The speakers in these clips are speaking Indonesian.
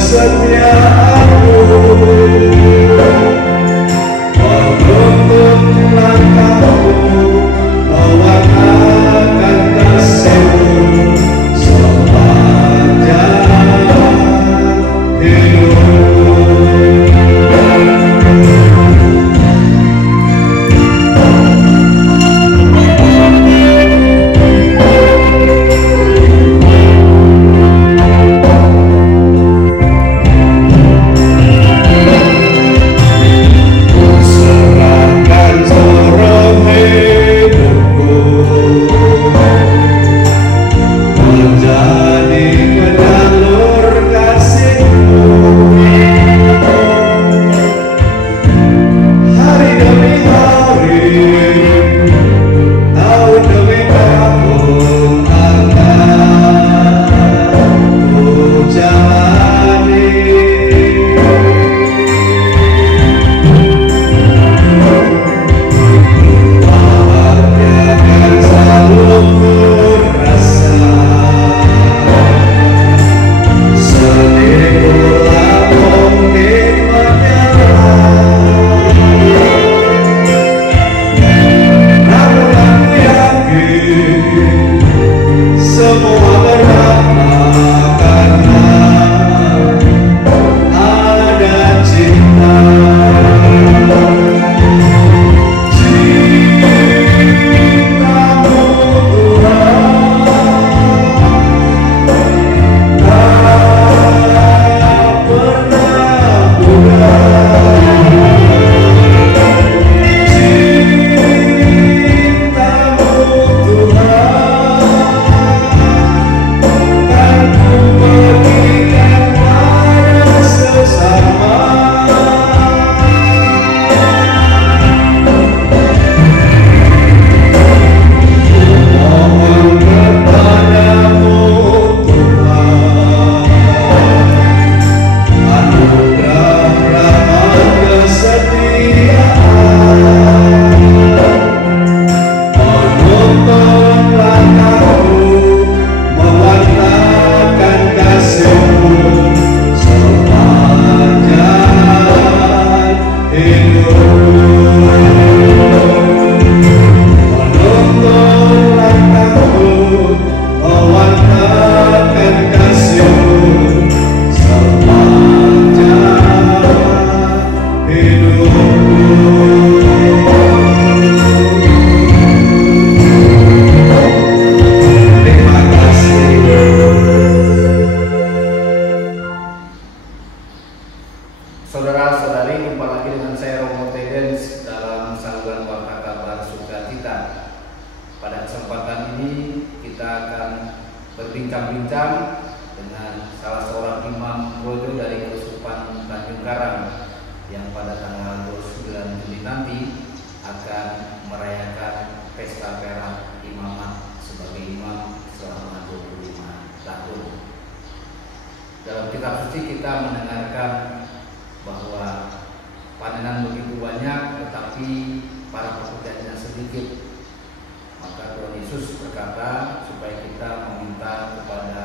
kesetiaanmu, menuntun langkahmu, mewarnakan kasihmu sepanjang hidupku. Saudara-saudari, jumpa lagi dengan saya Romo Tedens dalam saluran Warta Kabar Sukacita. Pada kesempatan ini kita akan berbincang-bincang dengan salah seorang imam Projo dari Keuskupan Tanjung Karang yang pada tanggal 29 Juli nanti akan merayakan pesta perak imamat sebagai imam selama 25 tahun. Dalam kitab suci kita mendengarkan bahwa panenan begitu banyak tetapi para pekerjanya sedikit. Maka Tuhan Yesus berkata supaya kita meminta kepada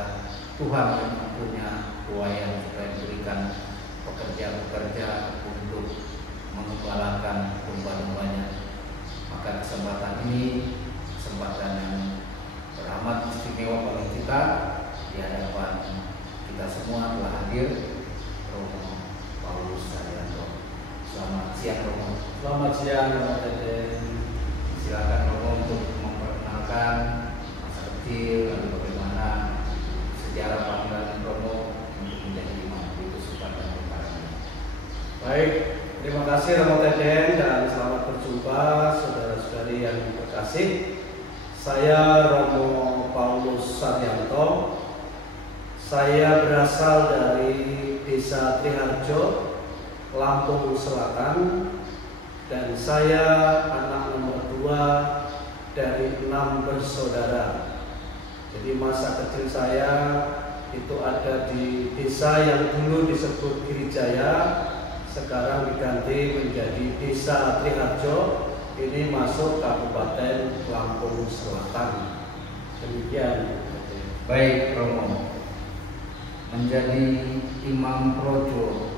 Tuhan yang mempunyai tuayan supaya diberikan pekerja-pekerja untuk mengembalakan domba-dombanya. Maka kesempatan ini kesempatan yang beramat istimewa bagi kita di hadapan kita semua telah hadir Romo Paulus Saryanto. Selamat siang Romo. Selamat siang Romo Teden. Silakan Romo untuk memperkenalkan masa kecil lalu bagaimana sejarah panggilan Romo untuk menjadi imam di Keuskupan Tanjung Karang. Baik, terima kasih Romo Teden dan selamat berjumpa saudara-saudari yang terkasih. Saya Romo Paulus Saryanto. Saya berasal dari Desa Triharjo, Lampung Selatan, dan saya anak nomor 2 dari 6 bersaudara. Jadi masa kecil saya itu ada di desa yang dulu disebut Girijaya, sekarang diganti menjadi Desa Triharjo. Ini masuk Kabupaten Lampung Selatan. Demikian. Baik Romo. menjadi imam projo.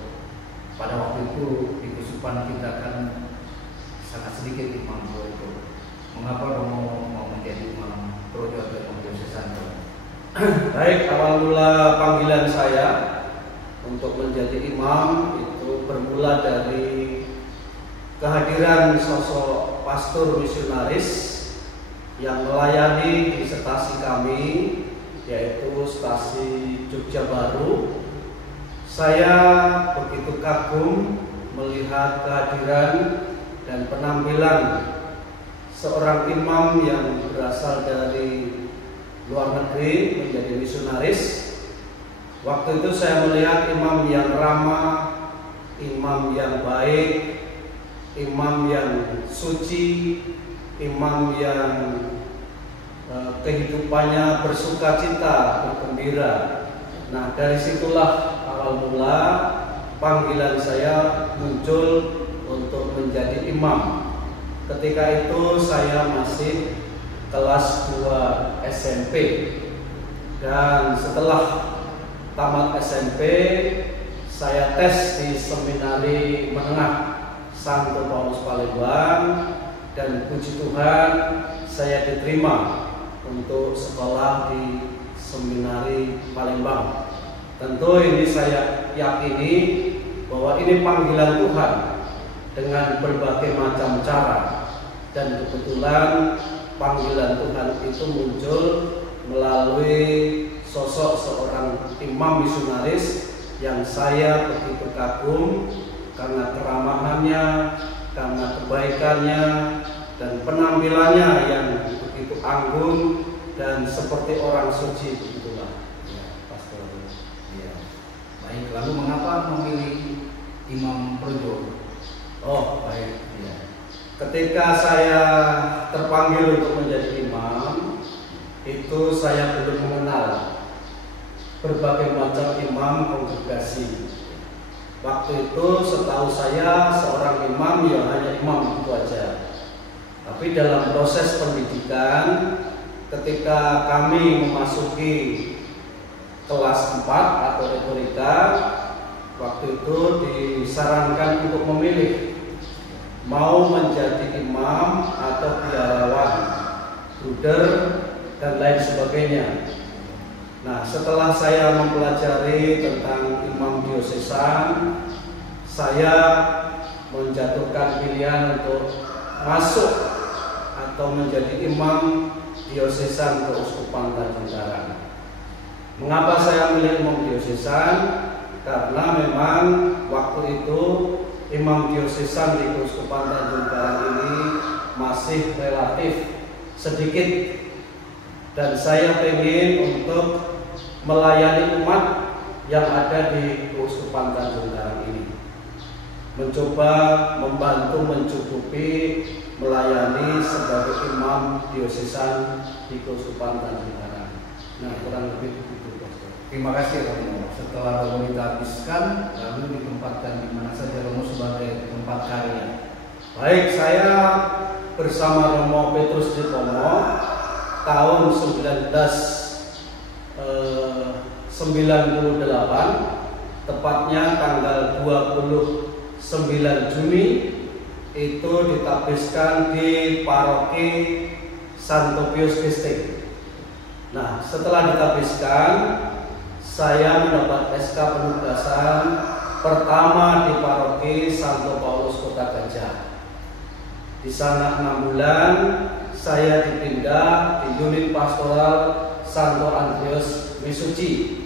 Pada waktu itu di Kusupan kita kan sangat sedikit imam projo. Mengapa Romo mau menjadi imam projo atau imam diosesan? Baik, awal mula panggilan saya untuk menjadi imam itu bermula dari kehadiran sosok pastor misionaris yang melayani di stasi kami, yaitu stasi Jogja Baru. Saya begitu kagum melihat kehadiran dan penampilan seorang imam yang berasal dari luar negeri menjadi misionaris. Waktu itu saya melihat imam yang ramah, imam yang baik, imam yang suci, imam yang kehidupannya bersukacita, bergembira. Nah, dari situlah awal mula panggilan saya muncul untuk menjadi imam. Ketika itu saya masih kelas 2 SMP, dan setelah tamat SMP saya tes di seminari menengah Santo Paulus Palembang, dan puji Tuhan saya diterima untuk sekolah di seminari Palembang. Tentu ini saya yakini bahwa ini panggilan Tuhan dengan berbagai macam cara, dan kebetulan panggilan Tuhan itu muncul melalui sosok seorang imam misionaris yang saya begitu kagum karena keramahannya, karena kebaikannya, dan penampilannya yang begitu anggun dan seperti orang suci, begitulah. Ya, Pastor. Ya. Baik, lalu mengapa memilih imam projo? Oh, baik. Ya. Ketika saya terpanggil untuk menjadi imam, itu saya belum mengenal berbagai macam imam kongregasi. Waktu itu setahu saya seorang imam ya hanya imam itu aja. Tapi dalam proses pendidikan, ketika kami memasuki kelas 4 atau retorika, waktu itu disarankan untuk memilih mau menjadi imam atau biarawan, bruder, dan lain sebagainya. Nah, setelah saya mempelajari tentang imam diosesan, saya menjatuhkan pilihan untuk masuk atau menjadi imam diosesan Keuskupan Tanjung Karang. Mengapa saya memilih imam diosesan? Karena memang waktu itu imam diosesan di Keuskupan Tanjung Karang ini masih relatif sedikit, dan saya ingin untuk melayani umat yang ada di Keuskupan Tanjung Karang ini, mencoba membantu mencukupi melayani sebagai imam diosesan di Keuskupan Tanjung Karang. Nah, kurang lebih begitu, Pastor. Terima kasih Romo. Setelah Romo ditahbiskan, lalu ditempatkan di mana saja Romo sebagai tempat karya? Baik, saya bersama Romo Petrus Dipomo tahun 1998, tepatnya tanggal 29 Juni itu ditahbiskan di Paroki Santo Pius Distrik. Nah, setelah ditahbiskan, saya mendapat SK penugasan pertama di Paroki Santo Paulus Kota Gajah. Di sana 6 bulan, saya dipindah di unit pastoral Santo Andreas Misuci.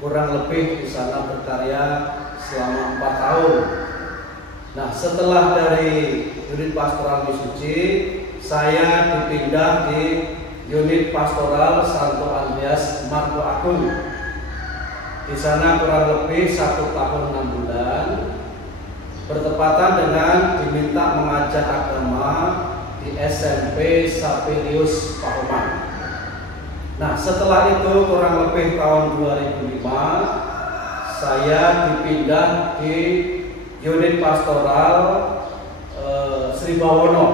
Kurang lebih di sana berkarya selama 4 tahun. Nah, setelah dari unit pastoral Misuci, saya dipindah di unit pastoral Santo Andreas Marco Agung. Di sana kurang lebih 1 tahun 6 bulan, bertepatan dengan diminta mengajar agama di SMP Sapelius Pahoman. Nah, setelah itu kurang lebih tahun 2005, saya dipindah di unit pastoral Sri Bawono.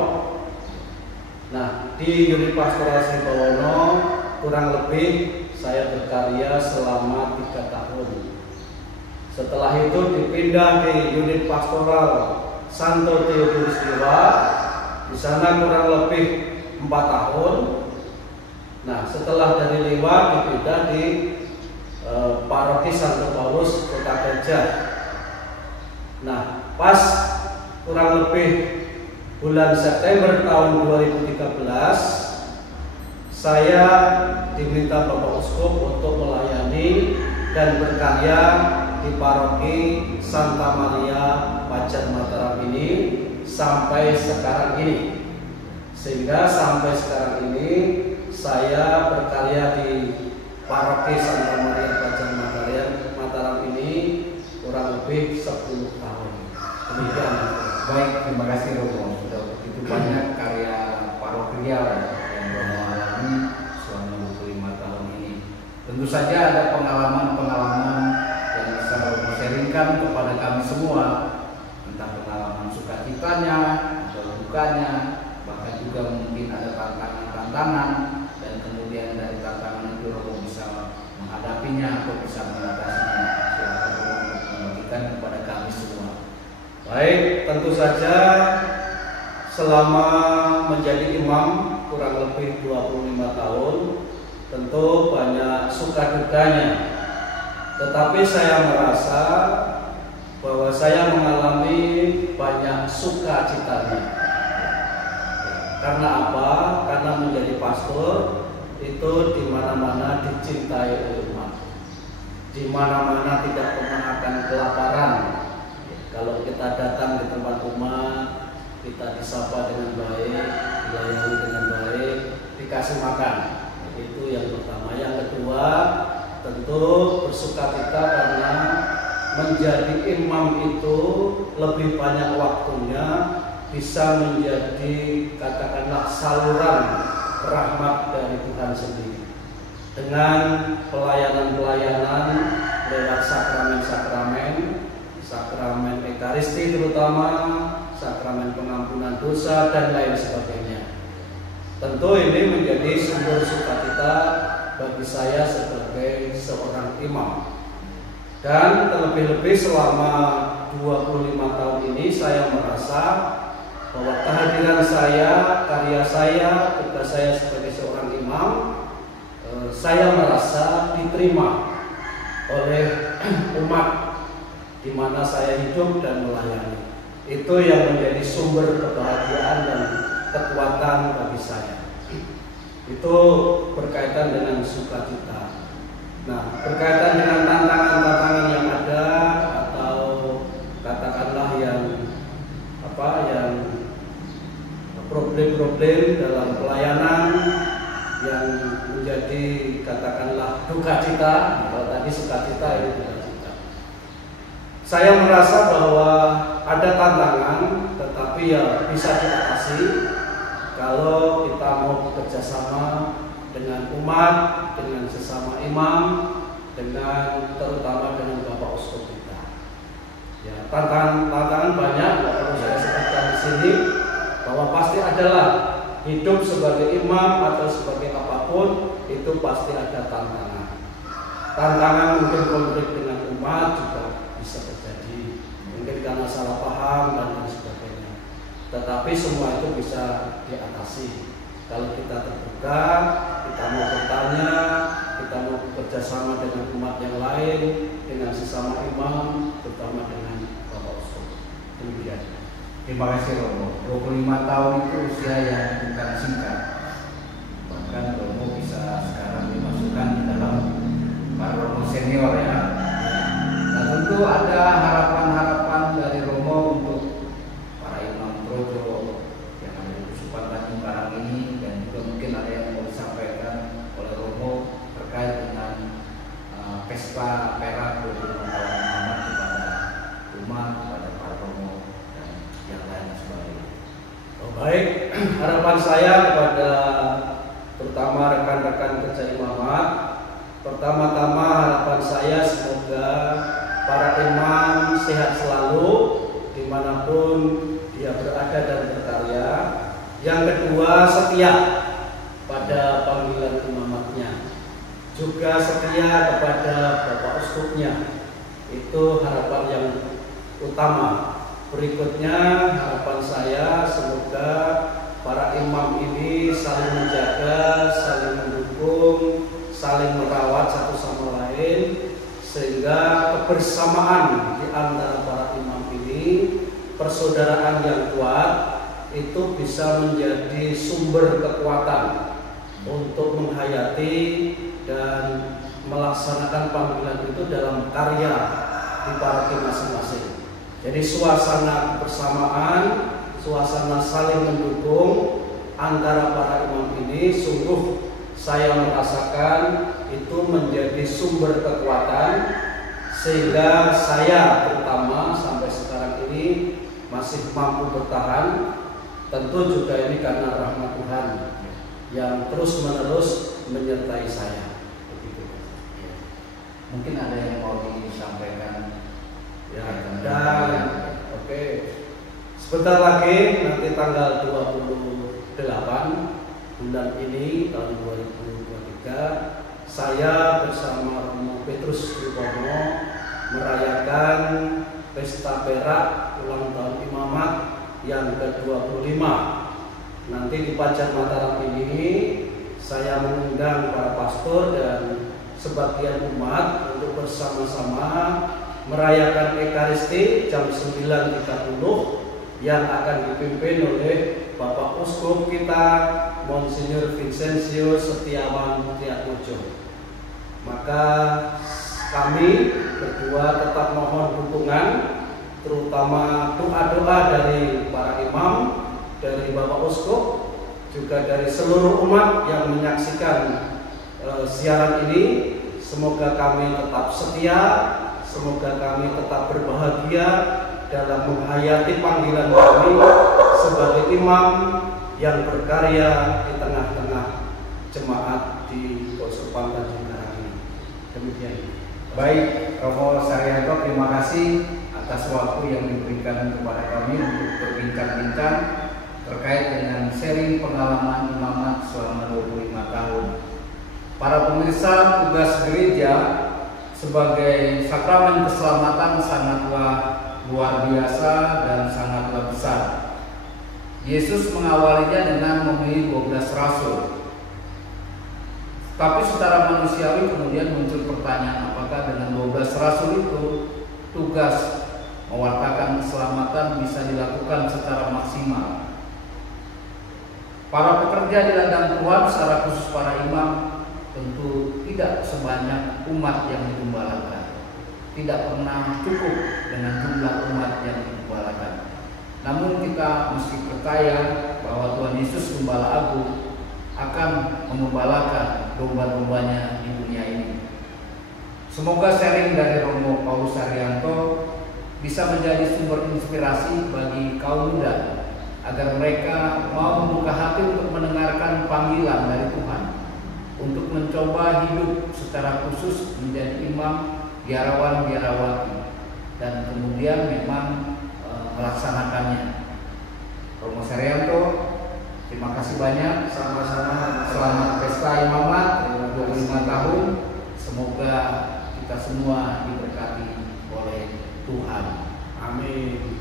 Nah, di unit pastoral Sri Bawono kurang lebih saya berkarya selama 3 tahun. Setelah itu dipindah di unit pastoral Santo Theodorus Dewa. Di sana kurang lebih 4 tahun. Nah, setelah dari Lewa dipindah di Paroki Santo Paulus Kota Gajah. Nah, pas kurang lebih bulan September tahun 2013, saya diminta Bapak Uskup untuk melayani dan berkarya di Paroki Santa Maria Pajar Mataram ini sampai sekarang ini. Sehingga sampai sekarang ini saya berkarya di Paroki Santa Maria Pajar Mataram ini kurang lebih 10 tahun. Demikian. Baik, terima kasih Romo. Sudah begitu banyak karya parokial yang Romo alami selama 25 tahun ini. Tentu saja ada pengalaman-pengalaman yang bisa Romo sharingkan kepada kami semua, entah pengalaman sukacitanya atau dukanya, bahkan juga mungkin ada tantangan-tantangan, dan kemudian dari tantangan itu Romo bisa menghadapinya atau bisa mengatasinya. Silakan Romo untuk membagikan kepada kami semua. Baik, tentu saja selama menjadi imam kurang lebih 25 tahun, tentu banyak suka dukanya. Tetapi saya merasa bahwa saya mengalami banyak sukacitanya. Karena apa? Karena menjadi pastor itu di mana-mana dicintai oleh umat. Di mana-mana tidak pernah akan kelaparan. Kalau kita datang di tempat umat, kita disapa dengan baik, dilayani dengan baik, dikasih makan. Itu yang pertama. Yang kedua, tentu bersukacita karena menjadi imam itu lebih banyak waktunya, bisa menjadi katakanlah saluran rahmat dari Tuhan sendiri. Dengan pelayanan-pelayanan lewat sakramen-sakramen, sakramen Ekaristi terutama, sakramen pengampunan dosa dan lain sebagainya. Tentu ini menjadi sumber sukacita bagi saya sebagai seorang imam. Dan terlebih-lebih selama 25 tahun ini saya merasa bahwa kehadiran saya, karya saya, tugas saya sebagai seorang imam, saya merasa diterima oleh umat di mana saya hidup dan melayani. Itu yang menjadi sumber kebahagiaan dan kekuatan bagi saya. Itu berkaitan dengan sukacita. Nah, berkaitan dengan tantangan-tantangan yang ada atau katakanlah yang problem-problem dalam pelayanan yang menjadi katakanlah duka cita. Kalau tadi sukacita, ini duka cita. Saya merasa bahwa ada tantangan, tetapi ya bisa diatasi kalau kita mau bekerja sama dengan umat, dengan sesama imam, dengan terutama dengan Bapak Uskup kita. Ya, tantangan banyak, nggak perlu saya sebutkan di sini, bahwa pasti adalah hidup sebagai imam atau sebagai apapun itu pasti ada tantangan. Tantangan mungkin konflik dengan umat juga bisa terjadi, mungkin karena salah paham dan lain sebagainya. Tetapi semua itu bisa diatasi kalau kita terbuka, kita mau bertanya, kita mau bekerja sama dengan umat yang lain, dengan sesama imam, terutama dengan Bapak Uskup. Demikian. Terima kasih Romo. 25 tahun itu usia yang bukan singkat. Bahkan Romo bisa sekarang dimasukkan di dalam para Romo senior ya. Nah, tentu ada harapan-harapan dari Romo untuk para imam projo yang ada di Uskupan Tanjung Karang ini, dan juga mungkin ada yang mau disampaikan oleh Romo terkait dengan Pesta Perak 25 tahun Muhammad kepada umat, kepada para Romo dan yang lain sebagainya. Baik, harapan saya kepada terutama rekan-rekan kerja imamat, pertama-tama harapan saya semoga para imam sehat selalu dimanapun dia berada dan berkarya. Yang kedua, setia pada panggilan imamatnya, juga setia kepada Bapak Uskupnya. Itu harapan yang utama. Berikutnya harapan saya semoga para imam ini saling menjaga, saling mendukung, saling merawat satu sama lain, sehingga kebersamaan di antara para imam ini, persaudaraan yang kuat itu bisa menjadi sumber kekuatan untuk menghayati dan melaksanakan panggilan itu dalam karya di paroki masing-masing. Jadi suasana kebersamaan, suasana saling mendukung antara para imam ini sungguh saya merasakan itu menjadi sumber kekuatan, sehingga saya terutama sampai sekarang ini masih mampu bertahan. Tentu juga ini karena rahmat Tuhan yang terus-menerus menyertai saya. Mungkin ada yang mau disampaikan Ya, dan oke. Sebentar lagi nanti tanggal 28 bulan ini tahun 2023 saya bersama Romo Petrus Yuwono merayakan pesta perak ulang tahun imamat yang ke-25. Nanti di Pajar Mataram ini saya mengundang para pastor dan sebagian umat untuk bersama-sama merayakan Ekaristi jam 9.30 yang akan dipimpin oleh Bapak Uskup kita Monsinyur Vincentius Setiawan Triatmojo. Maka kami berdua tetap mohon dukungan, terutama doa-doa dari para imam, dari Bapak Uskup, juga dari seluruh umat yang menyaksikan siaran ini. Semoga kami tetap setia, semoga kami tetap berbahagia dalam menghayati panggilan kami sebagai imam yang berkarya di tengah-tengah jemaat di Keuskupan Tanjung Karang ini. Demikian. Baik, Romo Saryanto, terima kasih atas waktu yang diberikan kepada kami untuk berbincang-bincang terkait dengan sharing pengalaman imamat selama 25 tahun. Para pemirsa, tugas gereja sebagai sakramen keselamatan sangatlah luar biasa dan sangatlah besar. Yesus mengawalinya dengan memilih 12 rasul. Tapi secara manusiawi kemudian muncul pertanyaan, apakah dengan 12 rasul itu tugas mewartakan keselamatan bisa dilakukan secara maksimal? Para pekerja di ladang Tuhan, secara khusus para imam, tentu tidak sebanyak umat yang digembalakan. Tidak pernah cukup dengan jumlah umat yang digembalakan. Namun kita mesti percaya bahwa Tuhan Yesus Gembala Agung akan mengembalakan domba-dombanya di dunia ini. Semoga sharing dari Romo Paulus Saryanto bisa menjadi sumber inspirasi bagi kaum muda agar mereka mau membuka hati untuk mendengarkan panggilan dari Tuhan, untuk mencoba hidup secara khusus menjadi imam, biarawan-biarawati, dan kemudian memang melaksanakannya. Romo Saryanto, terima kasih banyak. Sama-sama. Selamat pesta imamat 25 tahun. Semoga kita semua diberkati oleh Tuhan. Amin.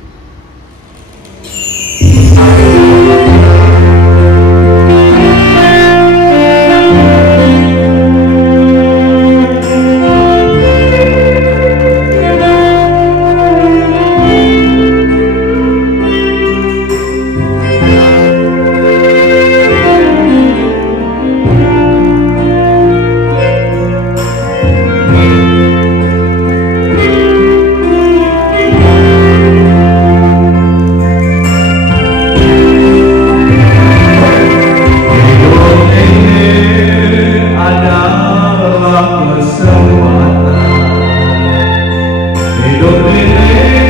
Hidup ini